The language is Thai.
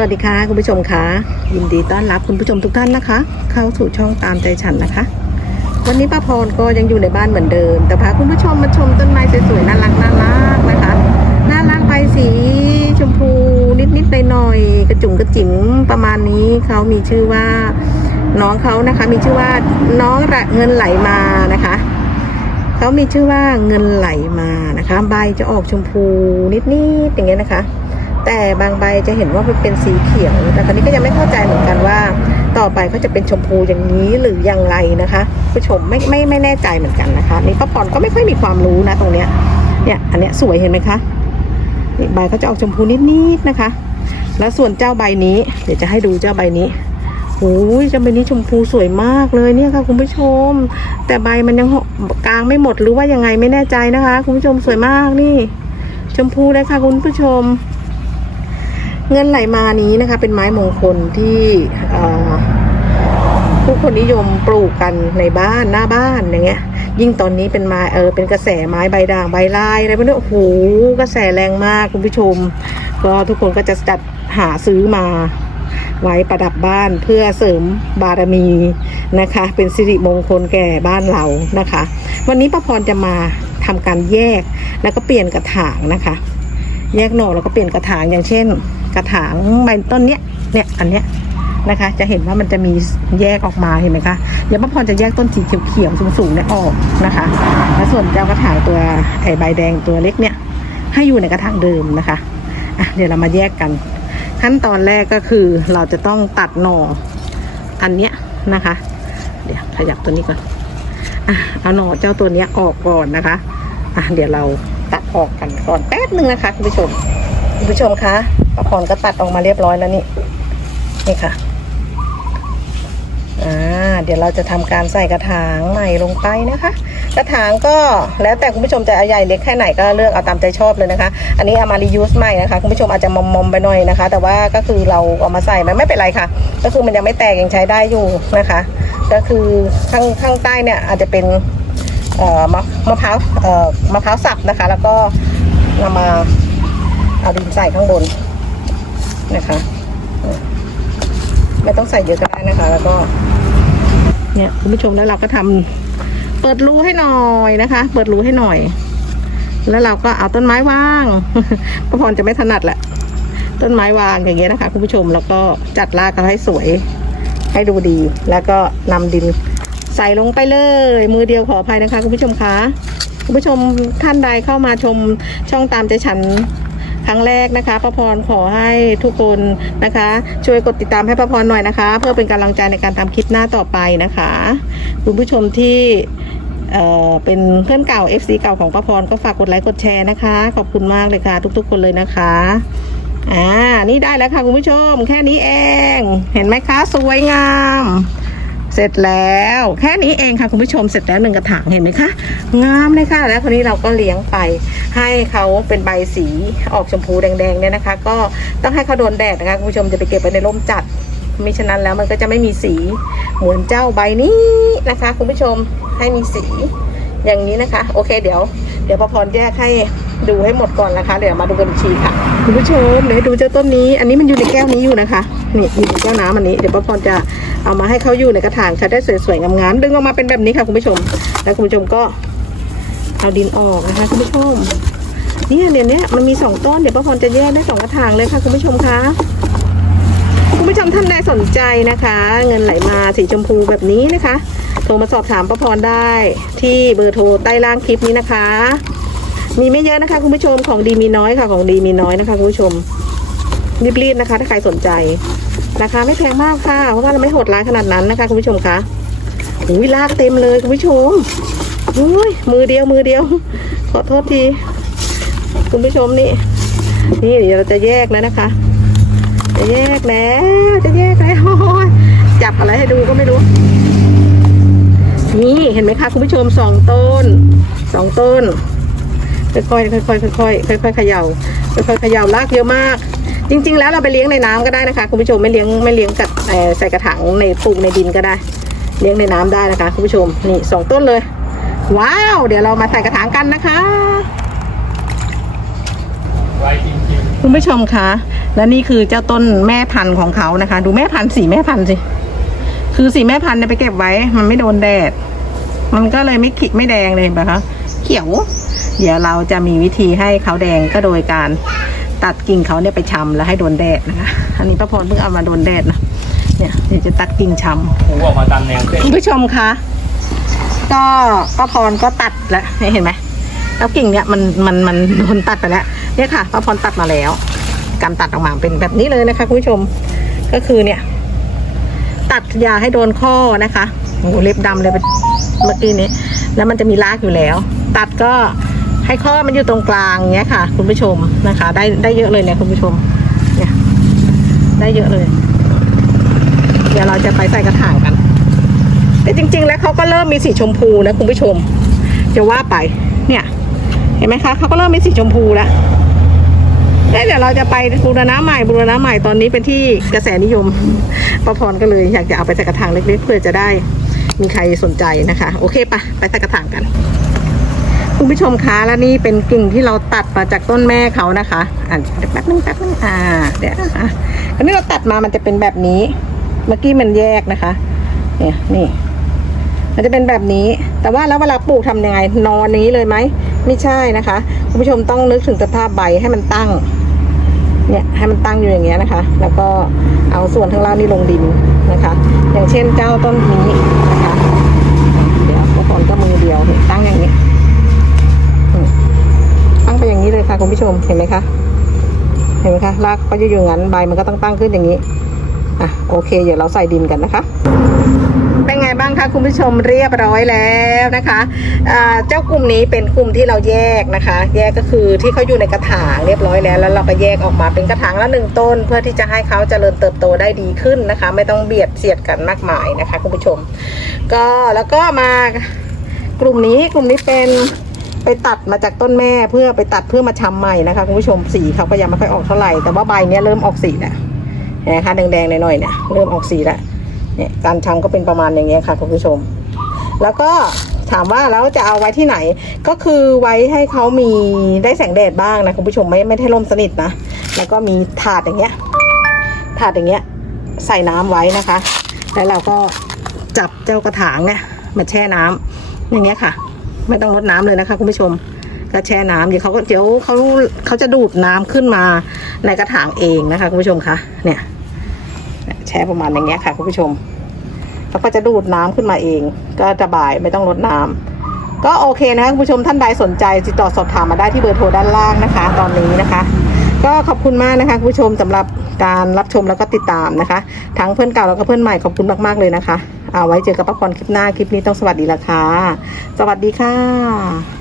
สวัสดีค่ะคุณผู้ชมค่ะยินดีต้อนรับคุณผู้ชมทุกท่านนะคะ เข้าสู่ช่องตามใจฉันนะคะ วันนี้ป้าพรก็ยังอยู่ในบ้านเหมือนเดิม แต่พาคุณผู้ชมมาชมต้นไม้สวยๆน่ารักน่ารักนะคะน่ารักใบสีชมพูนิดๆหน่อยๆกระจุ๋งกระจิ๋มประมาณนี้เขามีชื่อว่าน้องเขานะคะ มีชื่อว่าน้องระเงินไหลมานะคะเขามีชื่อว่าเงินไหลมานะคะ ใบจะออกชมพูนิดๆอย่างเงี้ยนะคะ แต่บางใบจะเห็นว่ามันเป็นสีเขียว แต่คราวนี้ก็ยังไม่เข้าใจเหมือนกันว่า ต่อไปเขาจะเป็นชมพูอย่างนี้หรืออย่างไรนะคะผู้ชมไม่ไม่ไม่แน่ใจเหมือนกันนะคะ นี่ป้าพรก็ไม่ค่อยมีความรู้นะตรงเนี้ยเนี่ยอันเนี้ยสวยเห็นไหมคะใบเขาจะออกชมพูนิดๆนะคะ แล้วส่วนเจ้าใบนี้ เดี๋ยวจะให้ดูเจ้าใบนี้โอ้ยเจ้าใบนี้ชมพูสวยมากเลยเนี่ยค่ะคุณผู้ชม แต่ใบมันยังกลางไม่หมดหรือว่ายังไงไม่แน่ใจนะคะ คุณผู้ชมสวยมากนี่ ชมพูเลยค่ะคุณผู้ชม เงินไหลมานี้นะคะ เป็นไม้มงคลที่ผู้คนนิยมปลูกกันในบ้านหน้าบ้านอย่างเงี้ย ยิ่งตอนนี้เป็นไม้เออเป็นกระแสไม้ใบด่างใบลายอะไรพวกนี้โอ้โหกระแสแรงมากคุณผู้ชม ก็ทุกคนก็จะจัดหาซื้อมาไว้ประดับบ้านเพื่อเสริมบารมีนะคะ เป็นสิริมงคลแก่บ้านเรานะคะ วันนี้ป้าพรจะมาทำการแยกแล้วก็เปลี่ยนกระถางนะคะ แยกหน่อแล้วก็เปลี่ยนกระถางอย่างเช่น ระถางใบต้นเนี้ยเนี่ยอันเนี้ยนะคะ จะเห็นว่ามันจะมีแยกออกมาเห็นไหมคะเดี๋ยวป้าพรจะแยกต้นสีเขียวๆสูงๆเนี่ยออกนะคะ แล้วส่วนเจ้ากระถางตัวไอ้ใบแดงตัวเล็กเนี่ย ให้อยู่ในกระถางเดิมนะคะอะเดี๋ยวเรามาแยกกัน ขั้นตอนแรกก็คือเราจะต้องตัดหน่ออันเนี้ยนะคะ เดี๋ยวขยับตัวนี้ก่อนอะเอาหน่อเจ้าตัวเนี้ยออกก่อนนะคะอะเดี๋ยวเราตัดออกกันก่อนแป๊บหนึ่งนะคะคุณผู้ชม คุณผู้ชมคะป้าพรก็ตัดออกมาเรียบร้อยแล้วนี่นี่ค่ะอ่าเดี๋ยวเราจะทำการใส่กระถางใหม่ลงไปนะคะ กระถางก็แล้วแต่คุณผู้ชมจะเอาใหญ่เล็กแค่ไหนก็เลือกเอาตามใจชอบเลยนะคะ อันนี้เอามารียูสใหม่นะคะคุณผู้ชมอาจจะมอมๆไปหน่อยนะคะ แต่ว่าก็คือเราเอามาใส่มันไม่เป็นไรค่ะ ก็คือมันยังไม่แตกยังใช้ได้อยู่นะคะ ก็คือข้างข้างใต้เนี่ยอาจจะเป็นเอ่อมะมะพร้าวเอ่อมะพร้าวสับนะคะ แล้วก็นำมา เอาดินใส่ข้างบนนะคะไม่ต้องใส่เยอะก็ได้นะคะ แล้วก็ เนี่ยคุณผู้ชมแล้วเราก็ทำเปิดรูให้หน่อยนะคะ เปิดรูให้หน่อย แล้วเราก็เอาต้นไม้วางป้าพรจะไม่ถนัดแหละต้นไม้วางอย่างเงี้ยนะคะคุณผู้ชมแล้วก็จัดรากให้สวย ให้ดูดี แล้วก็นำดินใส่ลงไปเลย มือเดียวขออภัยนะคะคุณผู้ชมคะคุณผู้ชมท่านใดเข้ามาชมช่องตามใจฉัน ครั้งแรกนะคะป้าพรขอให้ทุกคนนะคะ ช่วยกดติดตามให้ป้าพรหน่อยนะคะ เพื่อเป็นกำลังใจในการทำคลิปหน้าต่อไปนะคะ คุณผู้ชมที่เเป็นเพื่อนเก่า FC เก่าของป้าพรก็ฝากกดไลค์กดแชร์นะคะ ขอบคุณมากเลยค่ะ ทุกๆ คนเลยนะคะอ่านี่ได้แล้วค่ะคุณผู้ชม แค่นี้เอง เห็นไหมคะ สวยงาม เสร็จแล้ว แค่นี้เองค่ะคุณผู้ชมเสร็จแล้วหนึ่งกระถางเห็นไหมคะงามเลยค่ะ แล้วคนนี้เราก็เลี้ยงไป ให้เขาเป็นใบสีออกชมพูแดงๆเนี่ยนะคะ ก็ต้องให้เขาโดนแดดนะคะคุณผู้ชมจะไปเก็บไว้ในร่มจัดมิฉะนั้นแล้วมันก็จะไม่มีสีเหมือนเจ้าใบนี้นะคะ คุณผู้ชมให้มีสีอย่างนี้นะคะ โอเคเดี๋ยว เดี๋ยวพอพรแยกให้ดูให้หมดก่อนนะคะ เดี๋ยวมาดูกันอีกทีค่ะ คุณผู้ชมเดี๋ยวดูเจ้าต้นนี้ อันนี้มันอยู่ในแก้วนี้อยู่นะคะ นี่อยู่ในแก้วน้ำอันนี้เดี๋ยวป้าพรจะเอามาให้เขาอยู่ในกระถางค่ะได้สวยๆงามๆดึงออกมาเป็นแบบนี้ค่ะคุณผู้ชม แล้วคุณผู้ชมก็เอาดินออกนะคะคุณผู้ชมเนี่ยเนี่ยเนี่ยมันมีสองต้นเดี๋ยวป้าพรจะแยกได้สองกระถางเลยค่ะคุณผู้ชมคะคุณผู้ชมท่านใดสนใจนะคะ เงินไหลมาสีชมพูแบบนี้นะคะโทรมาสอบถามป้าพรได้ที่เบอร์โทรใต้ล่างคลิปนี้นะคะ มีไม่เยอะนะคะคุณผู้ชมของดีมีน้อยค่ะของดีมีน้อยนะคะคุณผู้ชม รีบๆนะคะ ถ้าใครสนใจ ราคาไม่แพงมากค่ะ เพราะว่าเราไม่โหดร้ายขนาดนั้นนะคะ คุณผู้ชมคะอุ้ยลากเต็มเลยคุณผู้ชมอุ้ยมือเดียวมือเดียว ขอโทษที คุณผู้ชมนี่นี่เดี๋ยวเราจะแยกแล้วนะคะ จะแยกแล้วจะแยกแล้วโอ้ยจับอะไรให้ดูก็ไม่รู้นี่เห็นไหมคะคุณผู้ชมสองต้นสองต้นค่อยๆค่อยๆค่อยๆค่อยๆเขย่าค่อยๆเขย่ารากเยอะมาก จริง ๆ แล้วเราไปเลี้ยงในน้ำก็ได้นะคะคุณผู้ชมไม่เลี้ยงไม่เลี้ยงกับใส่กระถางในปลูกในดินก็ได้ เลี้ยงในน้ำได้นะคะคุณผู้ชมนี่สองต้นเลย ว้าว เดี๋ยวเรามาใส่กระถางกันนะคะคุณผู้ชมคะและนี่คือเจ้าต้นแม่พันธุ์ของเขานะคะ ดูแม่พันธุ์สีแม่พันธุ์สิคือสีแม่พันธุ์เนี่ยไปเก็บไว้ มันไม่โดนแดด มันก็เลยไม่ขิไม่แดงเลยเห็นปะคะเขียว เดี๋ยวเราจะมีวิธีให้เขาแดงก็โดยการ ตัดกิ่งเขาเนี่ยไปชำแล้วให้โดนแดดนะคะอันนี้ป้าพรเพิ่งเอามาโดนแดดนะเนี่ยเดี๋ยวจะตัดกิ่งชำหูออกมาตามแนวเส้นคุณผู้ชมคะก็ป้าพรก็ตัดแล้วเนี่ยเห็นไหมแล้วกิ่งเนี่ยมันมันมันโดนตัดไปแล้วเนี่ยค่ะป้าพรตัดมาแล้ว การตัดออกมาเป็นแบบนี้เลยนะคะคุณผู้ชมก็คือเนี่ย ตัดยาให้โดนข้อนะคะโอ้โหเล็บดำเลยเมื่อกี้นี้ แล้วมันจะมีรากอยู่แล้ว ตัดก็ ให้ข้อมันอยู่ตรงกลางเงี้ยค่ะ คุณผู้ชมนะคะ ได้ได้เยอะเลยเนี่ยคุณผู้ชม เนี่ย ได้เยอะเลย เดี๋ยวเราจะไปใส่กระถางกัน แต่จริง ๆ แล้วเขาก็เริ่มมีสีชมพูนะคุณผู้ชม จะว่าไป เนี่ย เห็นไหมคะเขาก็เริ่มมีสีชมพูแล้วแล้วเดี๋ยวเราจะไปบูรณะใหม่บูรณะใหม่ตอนนี้เป็นที่กระแสนิยมประพรก็เลยอยากจะเอาไปใส่กระถางเล็กๆเพื่อจะได้มีใครสนใจนะคะ โอเคปะไปใส่กระถางกัน คุณผู้ชมคะแล้วนี่เป็นกิ่งที่เราตัดมาจากต้นแม่เขานะคะอะเดี๋ยวแป๊บนึงแป๊บนึงอ่าเดี๋ยวอะอันนี้เราตัดมามันจะเป็นแบบนี้ เมื่อกี้มันแยกนะคะ เนี่ยนี่ มันจะเป็นแบบนี้ แต่ว่าแล้วเวลาปลูกทำยังไง นอนนี้เลยไหมไม่ใช่นะคะ คุณผู้ชมต้องนึกถึงสภาพใบให้มันตั้ง เนี่ยให้มันตั้งอยู่อย่างเงี้ยนะคะ แล้วก็เอาส่วนข้างล่างนี่ลงดินนะคะ อย่างเช่นเจ้าต้นนี้นะคะ เดี๋ยวก็ก่อนก็มือเดียวตั้งอย่างนี้อืมตั้งไปอย่างนี้เลย คุณผู้ชมเห็นไหมคะเห็นไหมคะรากก็จะอยู่อย่างนั้นใบมันก็ต้องตั้งขึ้นอย่างนี้อะโอเค เดี๋ยวเราใส่ดินกันนะคะ เป็นไงบ้างคะคุณผู้ชมเรียบร้อยแล้วนะคะเจ้ากลุ่มนี้เป็นกลุ่มที่เราแยกนะคะ แยกก็คือที่เขาอยู่ในกระถางเรียบร้อยแล้ว แล้วเราก็แยกออกมาเป็นกระถางละหนึ่งต้น เพื่อที่จะให้เขาเจริญเติบโตได้ดีขึ้นนะคะ ไม่ต้องเบียดเสียดกันมากมายนะคะ คุณผู้ชม ก็แล้วก็มากลุ่มนี้กลุ่มนี้เป็น ไปตัดมาจากต้นแม่เพื่อไปตัดเพื่อมาชำใหม่นะคะคุณผู้ชมสีเขาก็ยังไม่ค่อยออกเท่าไหร่แต่ว่าใบเนี้ยเริ่มออกสีแล้วเห็นไหมคะแดงๆหน่อยๆเนี่ยเริ่มออกสีแล้วเนี่ยการทำก็เป็นประมาณอย่างเงี้ยค่ะคุณผู้ชม แล้วก็ถามว่าแล้วจะเอาไว้ที่ไหนก็คือไว้ให้เขามีได้แสงแดดบ้างนะคุณผู้ชมไม่ไม่ให้ร่มสนิทนะแล้วก็มีถาดอย่างเงี้ยถาดอย่างเงี้ยใส่น้ำไว้นะคะ แล้วเราก็จับเจ้ากระถางเนี่ยมาแช่น้ำอย่างเงี้ยค่ะ ไม่ต้องรดน้ำเลยนะคะคุณผู้ชมก็แช่น้ำเดี๋ยวเขาก็เดี๋ยวเขาเขาจะดูดน้ำขึ้นมาในกระถางเองนะคะคุณผู้ชมคะเนี่ยแช่ประมาณอย่างเงี้ยค่ะคุณผู้ชมแล้วก็จะดูดน้ำขึ้นมาเอง ก็จะบายไม่ต้องรดน้ำก็โอเคนะคะคุณผู้ชมท่านใดสนใจติดต่อสอบถามมาได้ที่เบอร์โทรด้านล่างนะคะ ตอนนี้นะคะ ก็ขอบคุณมากนะคะคุณผู้ชมสำหรับ การรับชมแล้วก็ติดตามนะคะ ทั้งเพื่อนเก่าแล้วก็เพื่อนใหม่ขอบคุณมาก ๆ เลยนะคะเอาไว้เจอกับป้าพรคลิปหน้าคลิปนี้ต้องสวัสดีละค่ะสวัสดีค่ะ